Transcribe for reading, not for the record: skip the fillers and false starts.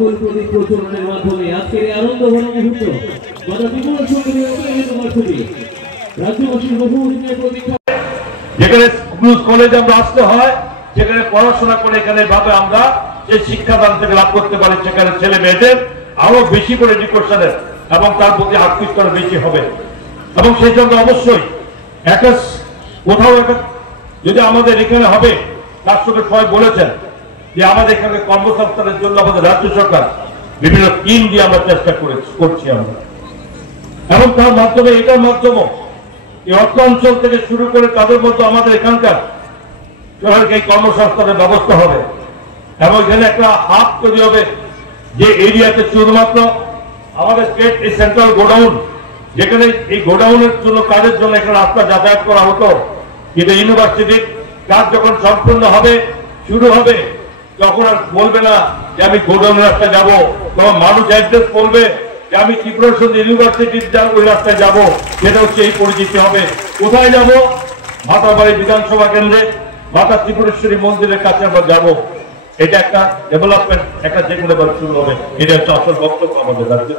প্রচলনের মাধ্যমে আজকের এই আনন্দ ভরা মুহূর্ত গত বিপুল সংখ্যক রাজ্যবাসীর বহু দিনের প্রতীক্ষা। যেখানে স্কুল কলেজ আমরা আসতে হয়, যেখানে পড়াশোনা করে এখানে ভাবে আমরা যে শিক্ষাদান থেকে লাভ করতে পারি, সেখানে ছেলে মেয়েদের আরো বেশি করে এডুকেশনের এবং তার প্রতি আকৃষ্ট বেশি হবে। এবং সেই জন্য অবশ্যই একটা কোথাও একটা যদি আমাদের এখানে হবে, তার সঙ্গে সবাই বলেছেন যে আমাদের এখানে কর্মসংস্থানের জন্য আমাদের রাজ্য সরকার বিভিন্ন স্কিম দিয়ে আমরা চেষ্টা করছি আমরা, এবং তার মাধ্যমে এটার মাধ্যমে এই অর্থ অঞ্চল থেকে শুরু করে তাদের মধ্যে আমাদের এখানকার এই কর্মসংস্থানের ব্যবস্থা হবে। এবং এখানে একটা হাব তৈরি হবে যে এরিয়াতে শুধুমাত্র আমাদের স্টেট এই সেন্ট্রাল গোডাউন, যেখানে এই গোডাউনের জন্য কাজের জন্য এখানে রাস্তা যাতায়াত করা হতো, কিন্তু ইউনিভার্সিটির কাজ যখন সম্পূর্ণ হবে শুরু হবে তখন আর বলবে না যে আমি গোডাউনের রাস্তায় যাবো, তখন মানুষ অ্যাড্রেস বলবে যে আমি ত্রিপুরাসন্দ ইউনিভার্সিটির ওই রাস্তায় যাবো। সেটা হচ্ছে এই পরিচিতি হবে। কোথায় যাব? মাতাবাড়ি বিধানসভা কেন্দ্রে মাতা ত্রিপুরেশ্বরী মন্দিরের কাছে আমরা যাব। এটা একটা ডেভেলপমেন্ট, একটা যেগুলো শুরু হবে। এটা হচ্ছে আসল বক্তব্য আমাদের রাজ্যে।